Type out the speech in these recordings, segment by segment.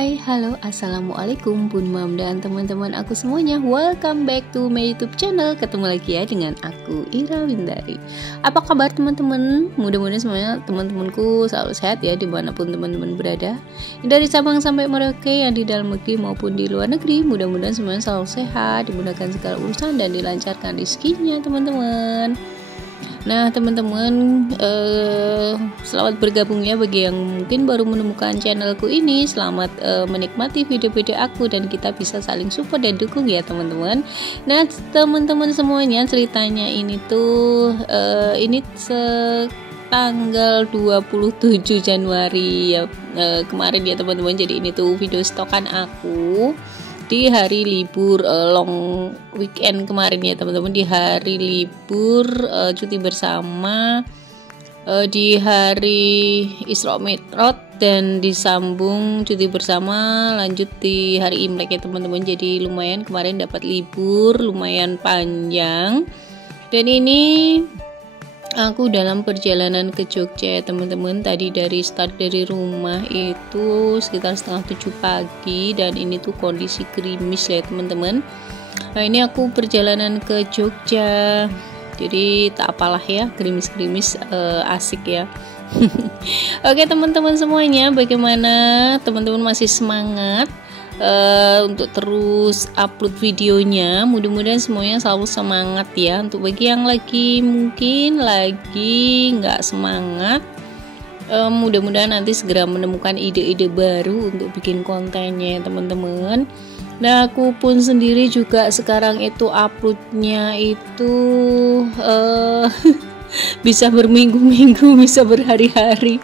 Hai, halo, assalamualaikum Bun Mam dan teman-teman aku semuanya. Welcome back to my YouTube channel. Ketemu lagi ya dengan aku, Ira Windari. Apa kabar teman-teman? Mudah-mudahan semuanya teman-temanku selalu sehat ya dimanapun teman-teman berada. Dari Sabang sampai Merauke, yang di dalam negeri maupun di luar negeri. Mudah-mudahan semuanya selalu sehat, dimudahkan segala urusan dan dilancarkan rezekinya teman-teman. Nah teman-teman, selamat bergabung ya bagi yang mungkin baru menemukan channelku ini. Selamat menikmati video-video aku dan kita bisa saling support dan dukung ya teman-teman. Nah teman-teman semuanya, ceritanya ini tuh ini tanggal 27 Januari ya, kemarin ya teman-teman. Jadi ini tuh video stokan aku di hari libur long weekend kemarin ya teman-teman, di hari libur cuti bersama, di hari Isra Mi'raj dan disambung cuti bersama lanjut di hari Imlek ya teman-teman. Jadi lumayan kemarin dapat libur lumayan panjang, dan ini aku dalam perjalanan ke Jogja ya teman-teman. Tadi dari start dari rumah itu sekitar setengah 7 pagi, dan ini tuh kondisi gerimis ya teman-teman. Nah ini aku perjalanan ke Jogja, jadi tak apalah ya, gerimis-gerimis asik ya. Oke teman-teman semuanya, bagaimana teman-teman masih semangat untuk terus upload videonya? Mudah-mudahan semuanya selalu semangat ya. Untuk bagi yang lagi mungkin lagi nggak semangat, mudah-mudahan nanti segera menemukan ide-ide baru untuk bikin kontennya ya teman-teman. Nah aku pun sendiri juga sekarang itu uploadnya itu bisa berminggu-minggu, bisa berhari-hari,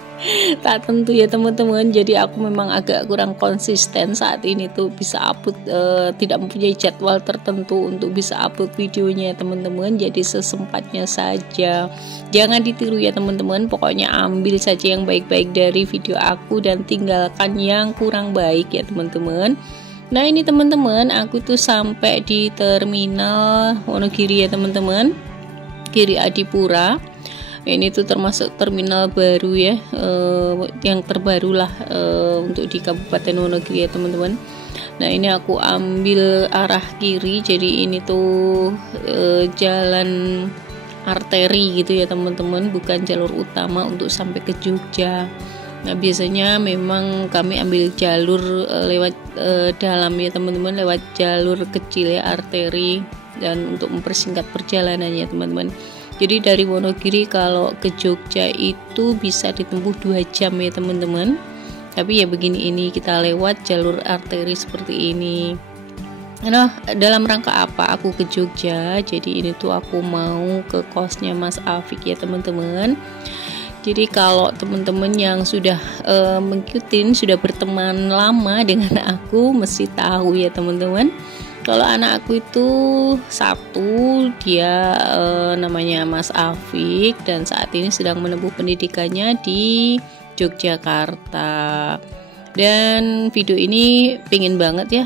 tak tentu ya teman-teman. Jadi aku memang agak kurang konsisten saat ini tuh bisa upload, tidak mempunyai jadwal tertentu untuk bisa upload videonya teman-teman. Jadi sesempatnya saja, jangan ditiru ya teman-teman. Pokoknya ambil saja yang baik-baik dari video aku dan tinggalkan yang kurang baik ya teman-teman. Nah ini teman-teman, aku tuh sampai di terminal Wonogiri ya teman-teman, Giri Adipura. Ini tuh termasuk terminal baru ya, yang terbaru lah untuk di Kabupaten Wonogiri ya teman-teman. Nah ini aku ambil arah kiri, jadi ini tuh jalan arteri gitu ya teman-teman, bukan jalur utama untuk sampai ke Jogja. Nah biasanya memang kami ambil jalur lewat dalam ya teman-teman, lewat jalur kecil ya, arteri, dan untuk mempersingkat perjalanannya teman-teman. Jadi dari Wonogiri kalau ke Jogja itu bisa ditempuh 2 jam ya teman-teman. Tapi ya begini, ini kita lewat jalur arteri seperti ini. Nah dalam rangka apa aku ke Jogja? Jadi ini tuh aku mau ke kosnya Mas Afik ya teman-teman. Jadi kalau teman-teman yang sudah mengikutin, sudah berteman lama dengan aku, mesti tahu ya teman-teman. Kalau anak aku itu satu, dia namanya Mas Afik, dan saat ini sedang menempuh pendidikannya di Yogyakarta. Dan video ini pingin banget ya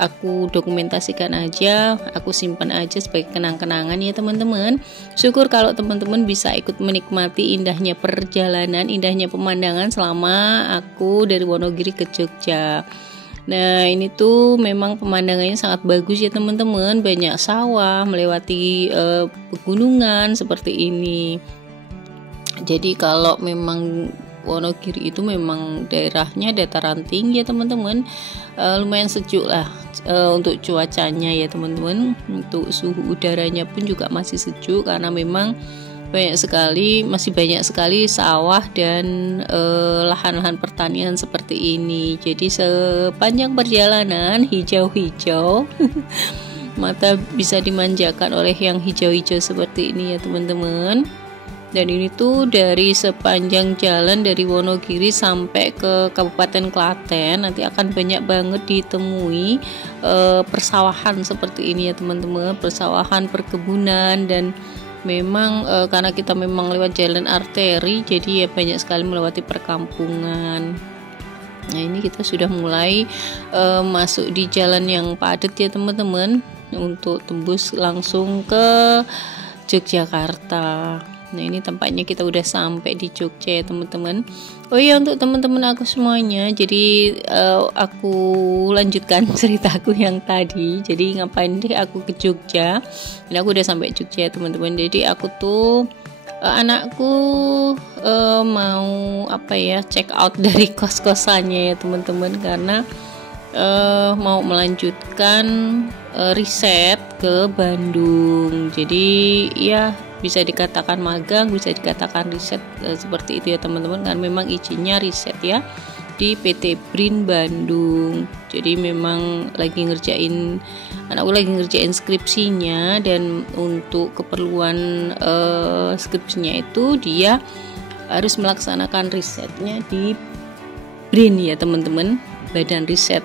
aku dokumentasikan aja, aku simpan aja sebagai kenang-kenangan ya teman-teman. Syukur kalau teman-teman bisa ikut menikmati indahnya perjalanan, indahnya pemandangan selama aku dari Wonogiri ke Jogja. Nah ini tuh memang pemandangannya sangat bagus ya teman-teman, banyak sawah, melewati pegunungan seperti ini. Jadi kalau memang Wonogiri itu memang daerahnya dataran tinggi ya teman-teman, lumayan sejuk lah untuk cuacanya ya teman-teman. Untuk suhu udaranya pun juga masih sejuk, karena memang masih banyak sekali sawah dan lahan-lahan pertanian seperti ini. Jadi sepanjang perjalanan hijau-hijau mata bisa dimanjakan oleh yang hijau-hijau seperti ini ya teman-teman. Dan ini tuh dari sepanjang jalan dari Wonogiri sampai ke Kabupaten Klaten nanti akan banyak banget ditemui persawahan seperti ini ya teman-teman, persawahan, perkebunan. Dan memang karena kita memang lewat jalan arteri, jadi ya banyak sekali melewati perkampungan. Nah ini kita sudah mulai masuk di jalan yang padat ya teman-teman, untuk tembus langsung ke Yogyakarta. Nah ini tampaknya kita udah sampai di Jogja ya teman-teman. Oh iya, untuk teman-teman aku semuanya, jadi aku lanjutkan ceritaku yang tadi. Jadi ngapain deh aku ke Jogja. Ini aku udah sampai Jogja ya teman-teman. Jadi aku tuh anakku mau check out dari kos-kosannya ya teman-teman, karena mau melanjutkan riset ke Bandung. Jadi ya bisa dikatakan magang, bisa dikatakan riset, seperti itu ya teman-teman, kan memang izinnya riset ya di PT BRIN Bandung. Jadi memang anakku lagi ngerjain skripsinya, dan untuk keperluan skripsinya itu dia harus melaksanakan risetnya di BRIN ya teman-teman, Badan Riset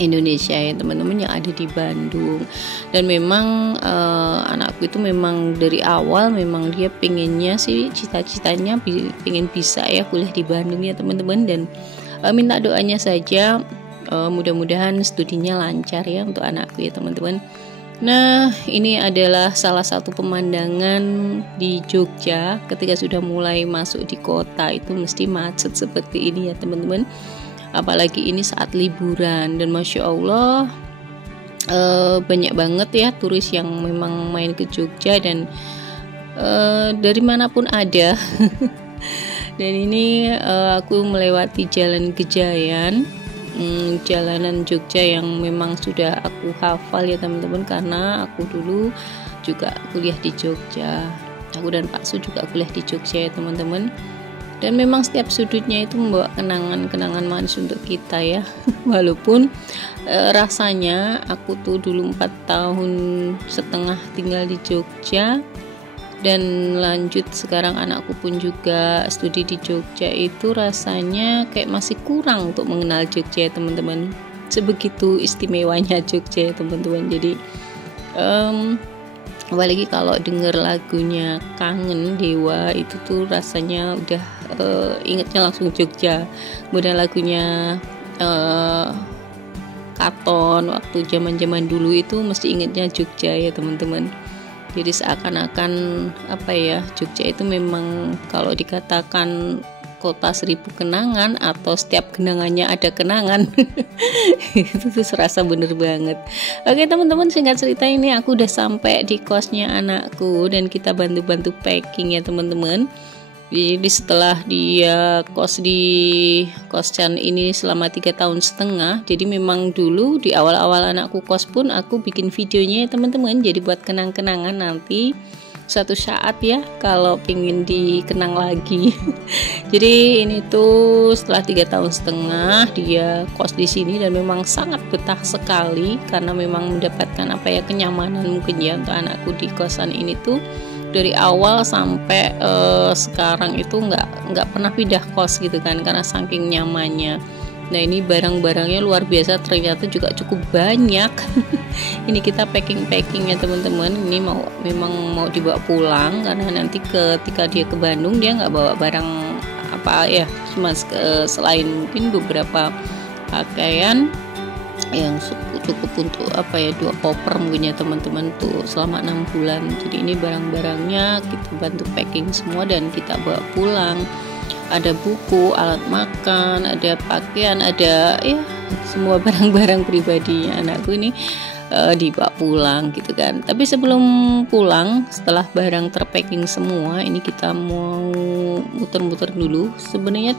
Indonesia ya teman-teman, yang ada di Bandung. Dan memang anakku itu memang dari awal memang dia pengennya sih, cita-citanya pengen bisa ya kuliah di Bandung ya teman-teman. Dan minta doanya saja, mudah-mudahan studinya lancar ya untuk anakku ya teman-teman. Nah ini adalah salah satu pemandangan di Jogja ketika sudah mulai masuk di kota, itu mesti macet seperti ini ya teman-teman. Apalagi ini saat liburan, dan Masya Allah banyak banget ya turis yang memang main ke Jogja, dan dari manapun ada. Dan ini aku melewati Jalan Gejayan, jalanan Jogja yang memang sudah aku hafal ya teman-teman, karena aku dulu juga kuliah di Jogja. Aku dan Pak Su juga kuliah di Jogja ya teman-teman. Dan memang setiap sudutnya itu membawa kenangan-kenangan manis untuk kita ya. Walaupun rasanya aku tuh dulu 4,5 tahun tinggal di Jogja, dan lanjut sekarang anakku pun juga studi di Jogja, itu rasanya kayak masih kurang untuk mengenal Jogja ya teman-teman. Sebegitu istimewanya Jogja ya teman-teman. Jadi apalagi kalau denger lagunya Kangen Dewa, itu tuh rasanya udah ingetnya langsung Jogja. Kemudian lagunya Katon waktu zaman-zaman dulu itu mesti ingetnya Jogja ya teman-teman. Jadi seakan-akan Jogja itu memang kalau dikatakan kota 1000 kenangan, atau setiap kenangannya ada kenangan. Itu tuh serasa bener banget. Oke teman-teman, singkat cerita ini aku udah sampai di kosnya anakku, dan kita bantu-bantu packing ya teman-teman. Jadi setelah dia kos di kosan ini selama 3,5 tahun, jadi memang dulu di awal-awal anakku kos pun aku bikin videonya ya teman-teman, jadi buat kenang-kenangan nanti suatu saat ya kalau pengen dikenang lagi. Jadi ini tuh setelah 3,5 tahun dia kos di sini, dan memang sangat betah sekali karena memang mendapatkan kenyamanan mungkin ya untuk anakku di kosan ini tuh. Dari awal sampai sekarang itu nggak pernah pindah kos gitu kan, karena saking nyamannya. Nah ini barang-barangnya luar biasa, ternyata juga cukup banyak. Ini kita packing ya teman-teman. Ini memang mau dibawa pulang, karena nanti ketika dia ke Bandung dia nggak bawa barang cuma selain mungkin beberapa pakaian yang cukup untuk 2 koper mungkin ya teman-teman tuh selama 6 bulan. Jadi ini barang-barangnya kita bantu packing semua dan kita bawa pulang. Ada buku, alat makan, ada pakaian, ada semua barang-barang pribadinya anakku ini dibawa pulang gitu kan. Tapi sebelum pulang, setelah barang terpacking semua, ini kita mau muter-muter dulu. Sebenarnya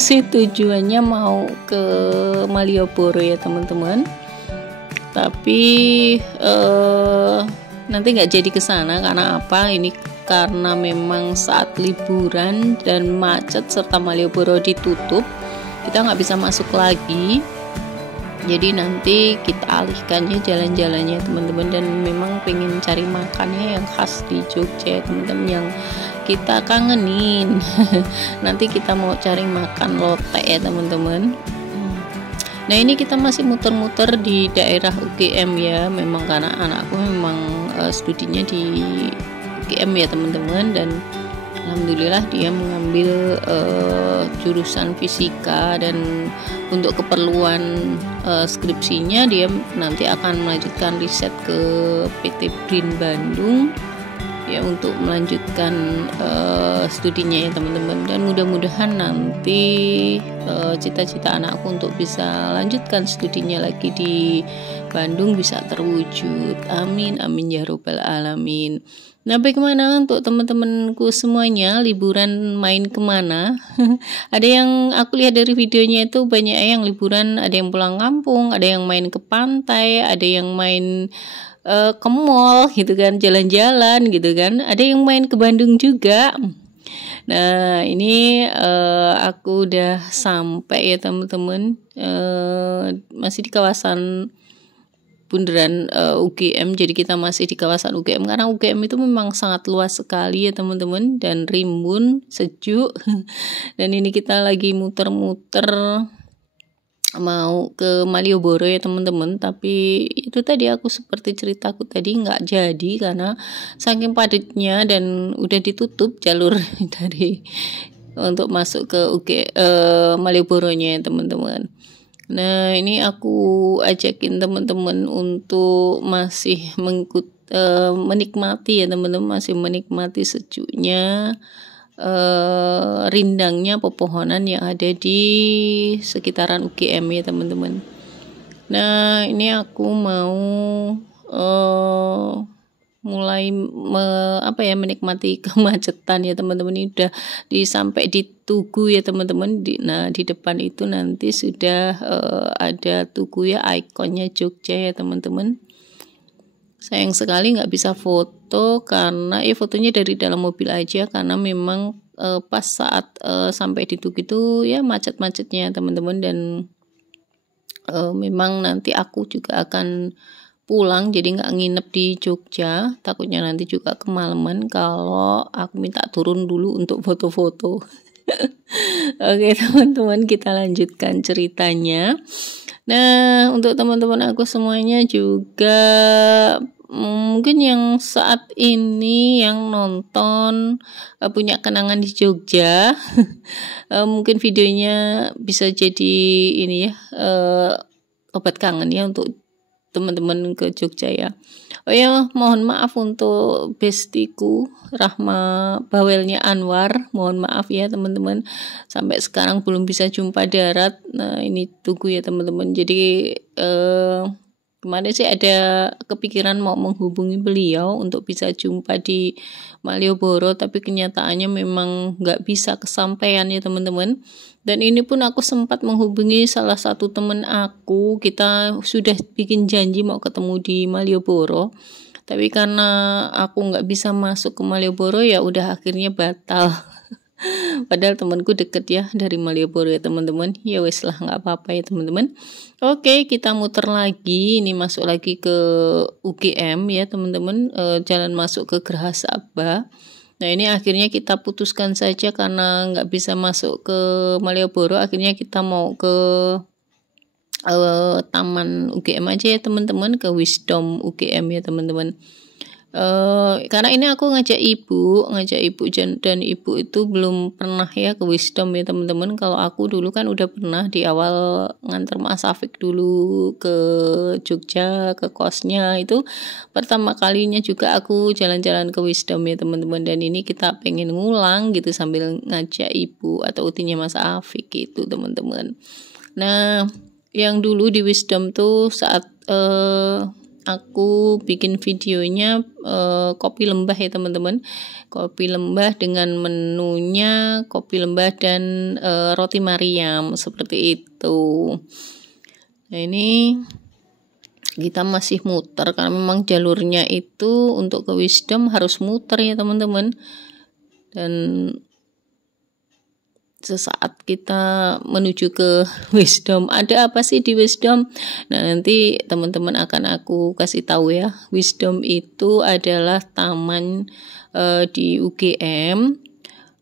sih tujuannya mau ke Malioboro ya teman-teman. Tapi nanti nggak jadi ke sana karena ini karena memang saat liburan dan macet serta Malioboro ditutup, kita nggak bisa masuk lagi. Jadi nanti kita alihkannya jalan-jalannya teman-teman, dan memang pengen cari makannya yang khas di Jogja teman-teman, yang kita kangenin. Nanti kita mau cari makan lotek ya teman-teman. Nah ini kita masih muter-muter di daerah UGM ya, memang karena anakku memang studinya di UGM ya teman-teman, dan alhamdulillah dia mengambil jurusan fisika, dan untuk keperluan skripsinya dia nanti akan melanjutkan riset ke PT BRIN Bandung ya untuk melanjutkan studinya ya teman-teman, dan mudah-mudahan nanti cita-cita anakku untuk bisa lanjutkan studinya lagi di Bandung bisa terwujud. Amin amin ya robbal alamin. Nah, bagaimana untuk teman-temanku semuanya, liburan main kemana? Ada yang aku lihat dari videonya itu banyak yang liburan, ada yang pulang kampung, ada yang main ke pantai, ada yang main ke mall gitu kan, jalan-jalan gitu kan, ada yang main ke Bandung juga. Nah, ini aku udah sampai ya teman-teman, masih di kawasan bundaran UGM. Jadi kita masih di kawasan UGM karena UGM itu memang sangat luas sekali ya teman-teman, dan rimbun, sejuk. Dan ini kita lagi muter-muter mau ke Malioboro ya teman-teman, tapi itu tadi aku seperti ceritaku tadi nggak jadi karena saking padatnya dan udah ditutup jalur dari untuk masuk ke Malioboro-nya ya teman-teman. Nah, ini aku ajakin teman-teman untuk masih menikmati ya teman-teman, masih menikmati sejuknya, rindangnya pepohonan yang ada di sekitaran UGM ya teman-teman. Nah, ini aku mau mulai menikmati kemacetan ya teman-teman. Ini udah sampai di Tugu ya teman-teman. Nah, di depan itu nanti sudah ada Tugu ya, ikonnya Jogja ya teman-teman. Sayang sekali nggak bisa foto karena fotonya dari dalam mobil aja, karena memang pas saat sampai di Tugu itu ya macet-macetnya teman-teman, dan memang nanti aku juga akan pulang, jadi nggak nginep di Jogja, takutnya nanti juga kemalaman kalau aku minta turun dulu untuk foto-foto. Oke teman-teman, kita lanjutkan ceritanya. Nah, untuk teman-teman aku semuanya juga, mungkin yang saat ini yang nonton punya kenangan di Jogja, mungkin videonya bisa jadi ini ya, obat kangen ya untuk teman-teman ke Jogja ya. Oh ya, mohon maaf untuk bestiku Rahma Bawelnya Anwar, mohon maaf ya teman-teman, sampai sekarang belum bisa jumpa darat. Nah, ini tunggu ya teman-teman. Jadi kemarin sih ada kepikiran mau menghubungi beliau untuk bisa jumpa di Malioboro, tapi kenyataannya memang nggak bisa kesampaian ya teman-teman. Dan ini pun aku sempat menghubungi salah satu temen aku, kita sudah bikin janji mau ketemu di Malioboro, tapi karena aku nggak bisa masuk ke Malioboro ya udah akhirnya batal. Padahal temanku deket ya dari Malioboro ya teman-teman. Ya wes lah, nggak apa-apa ya teman-teman. Oke, kita muter lagi, ini masuk lagi ke UGM ya teman-teman, jalan masuk ke Geraha Sabah. Nah, ini akhirnya kita putuskan saja karena nggak bisa masuk ke Malioboro, akhirnya kita mau ke Taman UGM aja ya teman-teman, ke Wisdom UGM ya teman-teman. Karena ini aku ngajak ibu dan ibu itu belum pernah ya ke Wisdom ya teman-teman. Kalau aku dulu kan udah pernah di awal nganter Mas Afik dulu ke Jogja ke kosnya, itu pertama kalinya juga aku jalan-jalan ke Wisdom ya teman-teman, dan ini kita pengen ngulang gitu sambil ngajak ibu atau utinya Mas Afik gitu teman-teman. Nah, yang dulu di Wisdom tuh saat aku bikin videonya kopi lembah ya teman-teman, kopi lembah dengan menunya kopi lembah dan roti Mariam seperti itu. Nah, ini kita masih muter karena memang jalurnya itu untuk ke Wisdom harus muter ya teman-teman. Dan sesaat kita menuju ke Wisdom, ada apa sih di Wisdom? Nah, nanti teman-teman akan aku kasih tahu ya. Wisdom itu adalah taman di UGM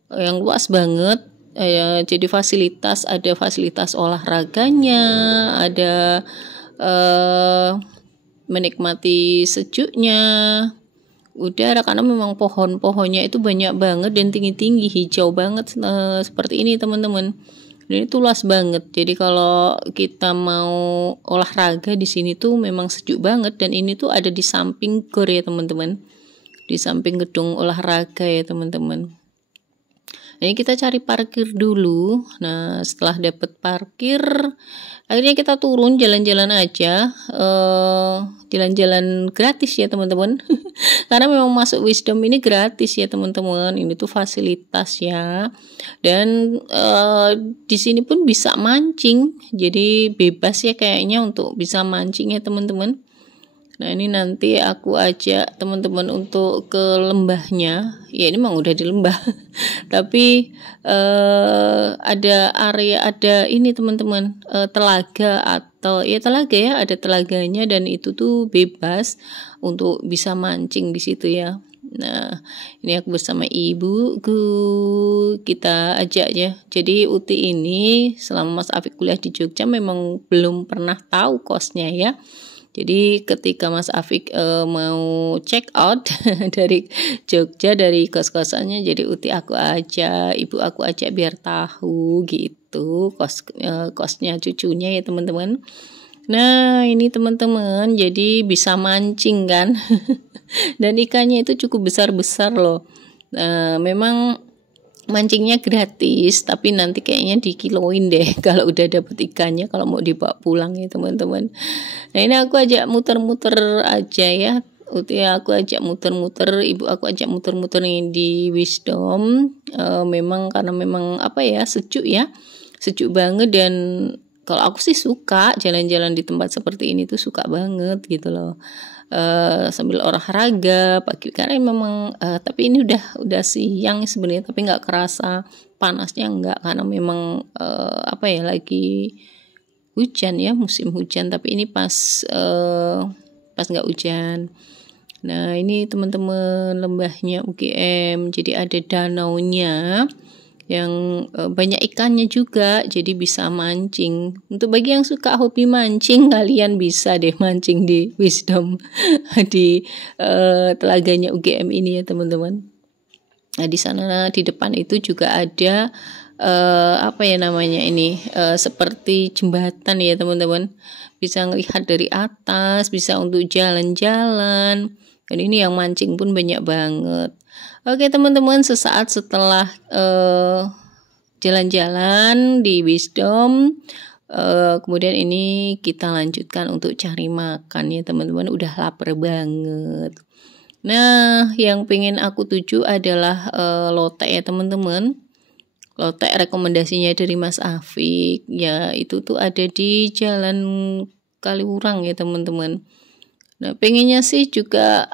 yang luas banget. Jadi ada fasilitas olahraganya, ada menikmati sejuknya udara karena memang pohon-pohonnya itu banyak banget dan tinggi-tinggi, hijau banget seperti ini teman-teman. Dan itu luas banget. Jadi kalau kita mau olahraga di sini tuh memang sejuk banget, dan ini tuh ada di samping gor ya teman-teman. di samping gedung olahraga ya teman-teman. Ini kita cari parkir dulu. Nah, setelah dapat parkir, akhirnya kita turun jalan-jalan aja, jalan-jalan gratis ya teman-teman. Karena memang masuk Wisdom ini gratis ya teman-teman. Ini tuh fasilitas ya. Dan di sini pun bisa mancing, jadi bebas ya kayaknya untuk bisa mancing ya teman-teman. Nah, ini nanti aku ajak teman-teman untuk ke lembahnya. Ya, ini memang udah di lembah. Tapi ada area, ada ini teman-teman, telaga atau ya telaga ya, ada telaganya dan itu tuh bebas untuk bisa mancing di situ ya. Nah, ini aku bersama ibuku, kita ajak ya. Jadi Uti ini selama Mas Afik kuliah di Jogja memang belum pernah tahu kosnya ya. Jadi ketika Mas Afik mau check out dari Jogja, dari kos-kosannya, jadi Uti aku aja, ibu aku aja biar tahu gitu kosnya cucunya ya teman-teman. Nah, ini teman-teman, jadi bisa mancing kan. Dan ikannya itu cukup besar-besar loh. Memang mancingnya gratis, tapi nanti kayaknya dikiloin deh kalau udah dapet ikannya, kalau mau dibawa pulang ya teman-teman. Nah, ini aku ajak muter-muter aja ya. Aku ajak muter-muter, ibu aku ajak muter-muter nih di Wisdom. Memang karena memang apa ya, sejuk ya, sejuk banget. Dan kalau aku sih suka jalan-jalan di tempat seperti ini tuh, suka banget gitu loh. Sambil olahraga pagi, karena memang tapi ini udah siang sebenarnya, tapi nggak kerasa panasnya, nggak, karena memang apa ya, lagi hujan ya, musim hujan, tapi ini pas nggak hujan. Nah, ini teman-teman lembahnya UGM, jadi ada danaunya yang banyak ikannya juga, jadi bisa mancing. Untuk bagi yang suka hobi mancing, kalian bisa deh mancing di Wisdom di telaganya UGM ini ya teman-teman. Nah, di sana di depan itu juga ada apa ya namanya ini, seperti jembatan ya teman-teman, bisa ngelihat dari atas, bisa untuk jalan-jalan. Dan ini yang mancing pun banyak banget. Oke teman-teman, sesaat setelah jalan-jalan di Wisdom, kemudian ini kita lanjutkan untuk cari makan ya teman-teman, udah lapar banget. Nah, yang pengen aku tuju adalah lotek ya teman-teman. Lotek rekomendasinya dari Mas Afik ya, itu tuh ada di Jalan Kaliurang ya teman-teman. Nah, pengennya sih juga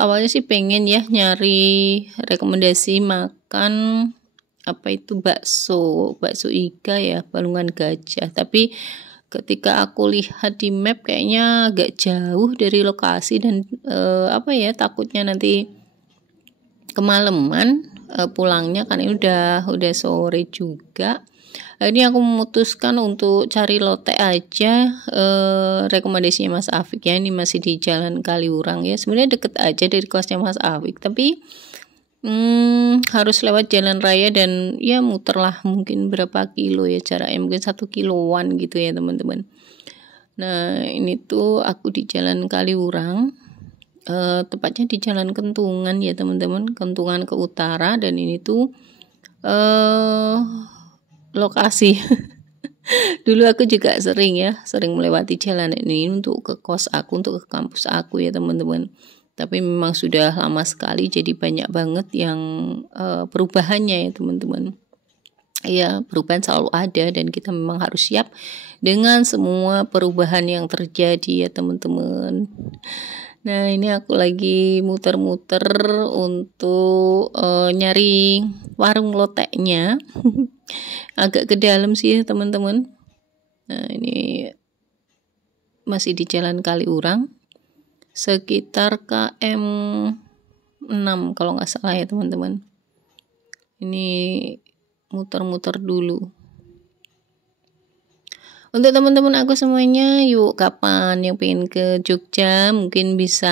awalnya sih pengen ya nyari rekomendasi makan apa itu, bakso iga ya, Balungan Gajah. Tapi ketika aku lihat di map kayaknya agak jauh dari lokasi, dan apa ya, takutnya nanti kemalaman pulangnya, kan ini udah sore juga. Ini aku memutuskan untuk cari lotek aja, rekomendasinya Mas Afik ya. Ini masih di Jalan Kaliurang ya, sebenarnya deket aja dari kosnya Mas Afik, tapi harus lewat jalan raya, dan ya muterlah mungkin berapa kilo ya jaraknya, mungkin 1 kiloan gitu ya teman-teman. Nah, ini tuh aku di Jalan Kaliurang, tepatnya di Jalan Kentungan ya teman-teman, Kentungan ke utara. Dan ini tuh lokasi dulu aku juga sering melewati jalan ini untuk ke kos aku, untuk ke kampus aku ya teman-teman. Tapi memang sudah lama sekali, jadi banyak banget yang perubahannya ya teman-teman. Ya, perubahan selalu ada, dan kita memang harus siap dengan semua perubahan yang terjadi ya teman-teman. Nah, ini aku lagi muter-muter untuk nyari warung loteknya. Agak ke dalam sih teman-teman. Nah, ini masih di Jalan Kaliurang, sekitar KM 6 kalau nggak salah ya teman-teman. Ini muter-muter dulu. Untuk teman-teman aku semuanya, yuk kapan yang pengen ke Jogja mungkin bisa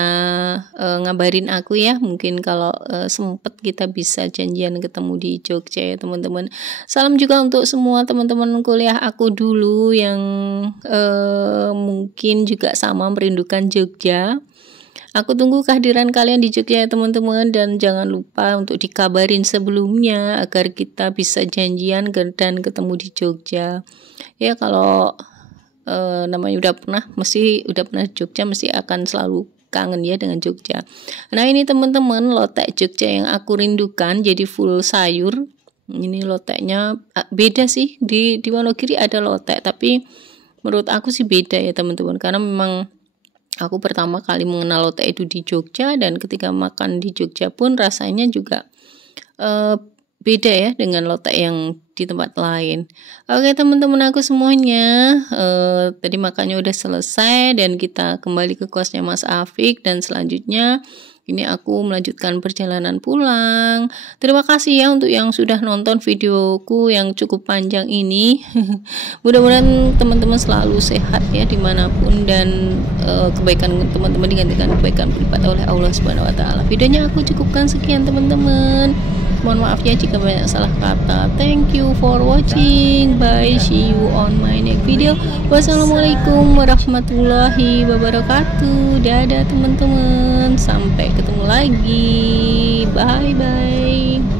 ngabarin aku ya. Mungkin kalau sempet kita bisa janjian ketemu di Jogja ya teman-teman. Salam juga untuk semua teman-teman kuliah aku dulu yang mungkin juga sama merindukan Jogja. Aku tunggu kehadiran kalian di Jogja ya teman-teman, dan jangan lupa untuk dikabarin sebelumnya agar kita bisa janjian dan ketemu di Jogja. Ya kalau namanya udah pernah di Jogja, mesti akan selalu kangen ya dengan Jogja. Nah ini teman-teman, lotek Jogja yang aku rindukan jadi full sayur. Ini loteknya beda sih, di Wonogiri ada lotek, tapi menurut aku sih beda ya teman-teman, karena memang aku pertama kali mengenal lotek itu di Jogja, dan ketika makan di Jogja pun rasanya juga beda ya dengan lotek yang di tempat lain. Oke teman-teman aku semuanya, tadi makannya udah selesai dan kita kembali ke kosnya Mas Afik, dan selanjutnya ini aku melanjutkan perjalanan pulang. Terima kasih ya untuk yang sudah nonton videoku yang cukup panjang ini. Mudah-mudahan teman-teman selalu sehat ya dimanapun, dan kebaikan teman-teman digantikan kebaikan berlipat oleh Allah Subhanahu Wa Taala. Videonya aku cukupkan sekian teman-teman. Mohon maaf ya jika banyak salah kata. Thank you for watching. Bye. See you on my next video. Wassalamualaikum warahmatullahi wabarakatuh. Dadah teman-teman. Sampai ketemu lagi. Bye bye.